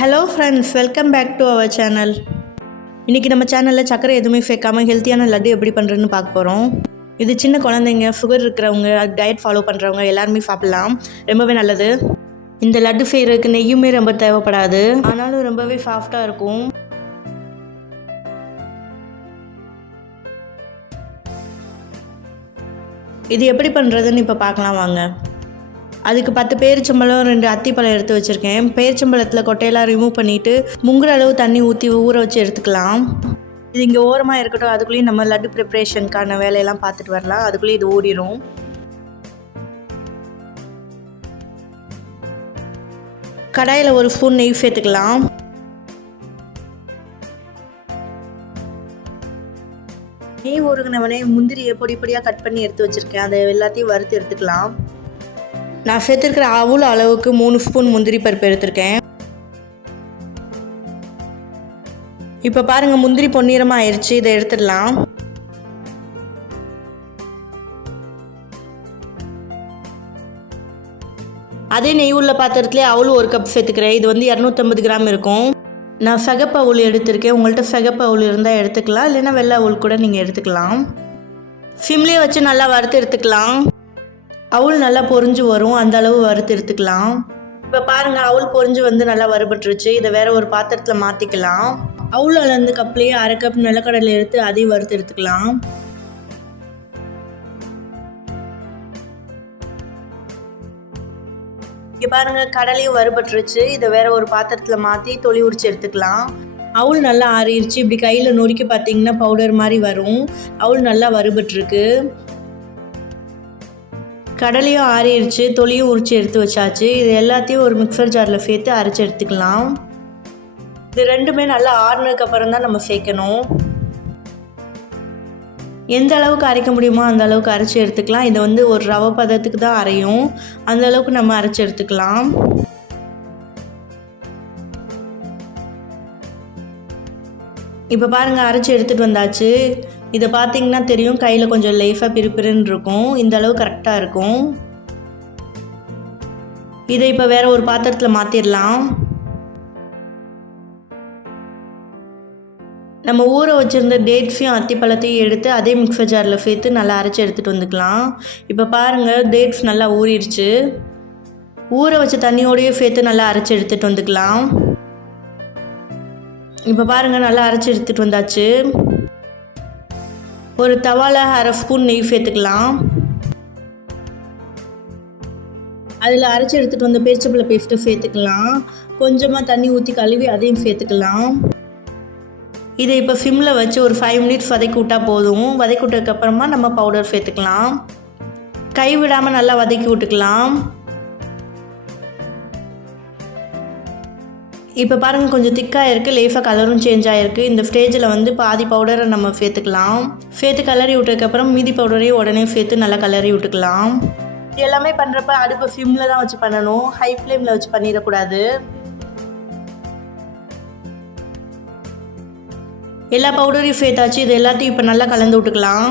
Hello friends, welcome back to our channel. இன்றைக்கி நம்ம சேனலில் சக்கரை எதுவுமே சேர்க்காமல் ஹெல்த்தியான லட்டு எப்படி பண்ணுறதுன்னு பார்க்க போகிறோம். இது சின்ன குழந்தைங்க, சுகர் இருக்கிறவங்க, டயட் ஃபாலோ பண்ணுறவங்க எல்லாருமே சாப்பிட்லாம். ரொம்பவே நல்லது. இந்த லட்டு செய்கிறதுக்கு நெய்யுமே ரொம்ப தேவைப்படாது, ஆனாலும் ரொம்பவே சாஃப்டாக இருக்கும். இது எப்படி பண்ணுறதுன்னு இப்போ பார்க்கலாம் வாங்க. அதுக்கு 10 பேரிச்சம்பழம் 2 அத்திப்பழம் எடுத்து வச்சுருக்கேன். பேரிச்சம்பழத்தில் கொட்டையெல்லாம் ரிமூவ் பண்ணிவிட்டு முங்குற அளவு தண்ணி ஊற்றி ஊற வச்சு எடுத்துக்கலாம். இது இங்கே ஓரமாக இருக்கட்டும். அதுக்குள்ளேயும் நம்ம லட்டு ப்ரிப்ரேஷனுக்கான வேலையெல்லாம் பார்த்துட்டு வரலாம். அதுக்குள்ளேயும் இது ஊறிடும். கடாயில் 1 ஸ்பூன் நெய் சேர்த்துக்கலாம். நெய் ஊறுகினவனே முந்திரியை பொடி பொடியாக கட் பண்ணி எடுத்து வச்சுருக்கேன். அதை எல்லாத்தையும் வறுத்து எடுத்துக்கலாம். நான் சேர்த்துருக்கிற அவ்வளோ அளவுக்கு 3 ஸ்பூன் முந்திரி பருப்பு எடுத்திருக்கேன். இப்போ பாருங்கள், முந்திரி பொன்னிறமாக ஆயிடுச்சு. இதை எடுத்துடலாம். அதே நெய் உள்ள பாத்திரத்துலேயே அவுள் 1 கப் சேர்த்துக்கிறேன். இது 250 கிராம் இருக்கும். நான் சிகப்பு அவுள் எடுத்திருக்கேன். உங்கள்கிட்ட சிகப்பு அவுள் இருந்தால் எடுத்துக்கலாம், இல்லைன்னா வெள்ளை அவுள் கூட நீங்கள் எடுத்துக்கலாம். சிம்லேயே வச்சு நல்லா வறுத்து எடுத்துக்கலாம். அவுள் நல்லா பொரிஞ்சு வரும், அந்த அளவு வறுத்து எடுத்துக்கலாம். இப்போ பாருங்கள், அவுள் பொரிஞ்சு நல்லா வறுபட்டுருச்சு. இதை வேறு ஒரு பாத்திரத்தில் மாற்றிக்கலாம். அவுள் அளந்து கப்லேயே 1/2 கப் நிலக்கடலை எடுத்து அதையும் வறுத்து எடுத்துக்கலாம். இங்கே பாருங்கள், கடலையும் வறுபட்டுருச்சு. இதை வேறு ஒரு பாத்திரத்தில் மாற்றி தொளி உரிச்சு எடுத்துக்கலாம். அவுள் நல்லா ஆறிடுச்சு. இப்படி கையில் நொறுக்கி பார்த்தீங்கன்னா பவுடர் மாதிரி வரும். அவுள் நல்லா வறுபட்டுருக்கு. கடலையும் ஆறிடுச்சு, தொலியும் உரிச்சு எடுத்து வச்சாச்சு. இது எல்லாத்தையும் ஒரு மிக்சர் ஜாரில் சேர்த்து அரைச்சி எடுத்துக்கலாம். இது ரெண்டுமே நல்லா ஆறுனதுக்கப்புறம் தான் நம்ம சேர்க்கணும். எந்த அளவுக்கு அரைக்க முடியுமோ அந்த அளவுக்கு அரைச்சி எடுத்துக்கலாம். இதை ஒரு ரவை பதத்துக்கு தான் அரையும், அந்த அளவுக்கு நம்ம அரைச்சி எடுத்துக்கலாம். இப்போ பாருங்கள், அரைச்சி எடுத்துகிட்டு வந்தாச்சு. இதை பார்த்தீங்கன்னா தெரியும், கையில் கொஞ்சம் லேஃபாக பிரிப்பிருன்னு இருக்கும். இந்த அளவு கரெக்டாக இருக்கும். இதை இப்போ வேறு ஒரு பாத்திரத்தில் மாற்றிடலாம். நம்ம ஊற வச்சுருந்த டேட்ஸையும் அத்திப்பழத்தையும் எடுத்து அதே மிக்சர் ஜாரில் சேர்த்து நல்லா அரைச்சி எடுத்துகிட்டு வந்துக்கலாம். இப்போ பாருங்கள், டேட்ஸ் நல்லா ஊறிடுச்சு. ஊற வச்ச தண்ணியோடையே சேர்த்து நல்லா அரைச்சி எடுத்துகிட்டு வந்துக்கலாம். இப்போ பாருங்கள், நல்லா அரைச்சி எடுத்துகிட்டு வந்தாச்சு. ஒரு தவால 1/2 ஸ்பூன் நெய் சேர்த்துக்கலாம். அதில் அரைச்சி எடுத்துகிட்டு வந்த பேரிச்சம்பழ பேஸ்ட்டை சேர்த்துக்கலாம். கொஞ்சமாக தண்ணி ஊற்றி கழுவி அதையும் சேர்த்துக்கலாம். இதை இப்போ சிம்மில் வச்சு ஒரு 5 மினிட்ஸ் வதக்கி விட்டால் போதும். வதக்கி விட்டதுக்கப்புறமா நம்ம பவுடர் சேர்த்துக்கலாம். கை விடாமல் நல்லா வதக்கி விட்டுக்கலாம். இப்போ பாருங்கள், கொஞ்சம் திக்காக இருக்குது. லேஃபாக கலரும் சேஞ்ச் ஆகிருக்கு. இந்த ஸ்டேஜில் பாதி பவுடரை நம்ம சேர்த்துக்கலாம். சேர்த்து கலரி விட்டதுக்கப்புறம் மீதி பவுடரையும் உடனே சேர்த்து நல்லா கலரி விட்டுக்கலாம். இது எல்லாமே பண்ணுறப்ப அடுப்பை சிம்மில் தான் வச்சு பண்ணணும், ஹை ஃப்ளேமில் வச்சு பண்ணிடக்கூடாது. எல்லா பவுடரையும் சேர்த்தாச்சு. இது எல்லாத்தையும் இப்போ நல்லா கலந்து விட்டுக்கலாம்.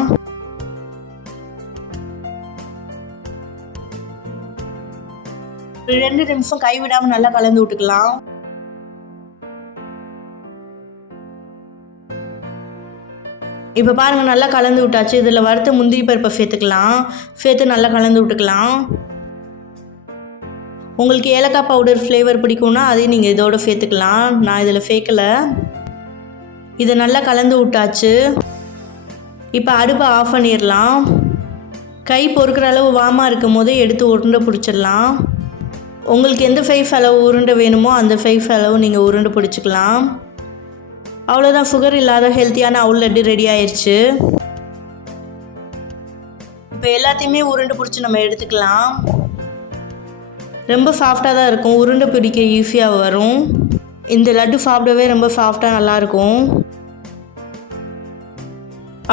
ஒரு 2 நிமிஷம் கை விடாமல் நல்லா கலந்து விட்டுக்கலாம். இப்போ பாருங்கள், நல்லா கலந்து விட்டாச்சு. இதில் வறுத்த முந்திரி பருப்பை சேர்த்துக்கலாம். சேர்த்து நல்லா கலந்து விட்டுக்கலாம். உங்களுக்கு ஏலக்காய் பவுடர் ஃப்ளேவர் பிடிக்கும்னா அதையும் நீங்கள் இதோடு சேர்த்துக்கலாம். நான் இதில் சேர்க்கலை. இதை நல்லா கலந்து விட்டாச்சு. இப்போ அடுப்பை ஆஃப் பண்ணிடலாம். கை பொறுக்கிற அளவு வாமாக இருக்கும் போதே எடுத்து உருண்டை பிடிச்சிடலாம். உங்களுக்கு எந்த சைஸ் அளவு உருண்டை வேணுமோ அந்த சைஸ் அளவு நீங்கள் உருண்டை பிடிச்சிக்கலாம். அவ்வளோதான், சுகர் இல்லாத ஹெல்த்தியான அவுள் லட்டு ரெடி ஆயிடுச்சு. இப்போ எல்லாத்தையுமே உருண்டை பிடிச்சி நம்ம எடுத்துக்கலாம். ரொம்ப சாஃப்டாக தான் இருக்கும். உருண்டை பிடிக்க ஈஸியாக வரும். இந்த லட்டு சாப்பிடவே ரொம்ப சாஃப்டாக நல்லாயிருக்கும்.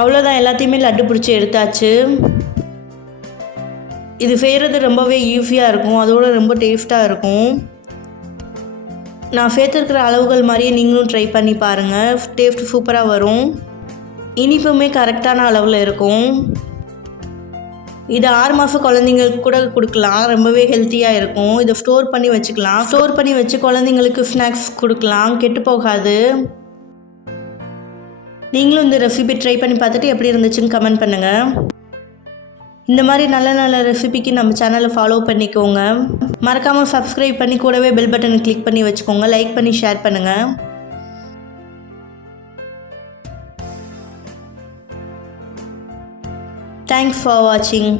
அவ்வளோதான், எல்லாத்தையுமே லட்டு பிடிச்சி எடுத்தாச்சு. இது செய்கிறது ரொம்பவே ஈஸியாக இருக்கும், அதோடு ரொம்ப டேஸ்ட்டாக இருக்கும். நான் சேர்த்துருக்கிற அளவுகள் மாதிரியே நீங்களும் ட்ரை பண்ணி பாருங்கள். டேஸ்ட் சூப்பராக வரும். இனிப்புமே கரெக்டான அளவில் இருக்கும். இது 6 மாதம் குழந்தைங்களுக்கு கூட கொடுக்கலாம். ரொம்பவே ஹெல்த்தியாக இருக்கும். இதை ஸ்டோர் பண்ணி வச்சுக்கலாம். ஸ்டோர் பண்ணி வச்சு குழந்தைங்களுக்கு ஸ்நாக்ஸ் கொடுக்கலாம், கெட்டு போகாது. நீங்களும் இந்த ரெசிபி ட்ரை பண்ணி பார்த்துட்டு எப்படி இருந்துச்சுன்னு கமெண்ட் பண்ணுங்கள். இந்த மாதிரி நல்ல நல்ல ரெசிபிக்கு நம்ம சேனலை ஃபாலோ பண்ணிக்கோங்க. மறக்காமல் சப்ஸ்கிரைப் பண்ணி கூடவே பெல் பட்டனை கிளிக் பண்ணி வச்சுக்கோங்க. லைக் பண்ணி ஷேர் பண்ணுங்கள். தேங்க்ஸ் ஃபார் வாட்சிங்.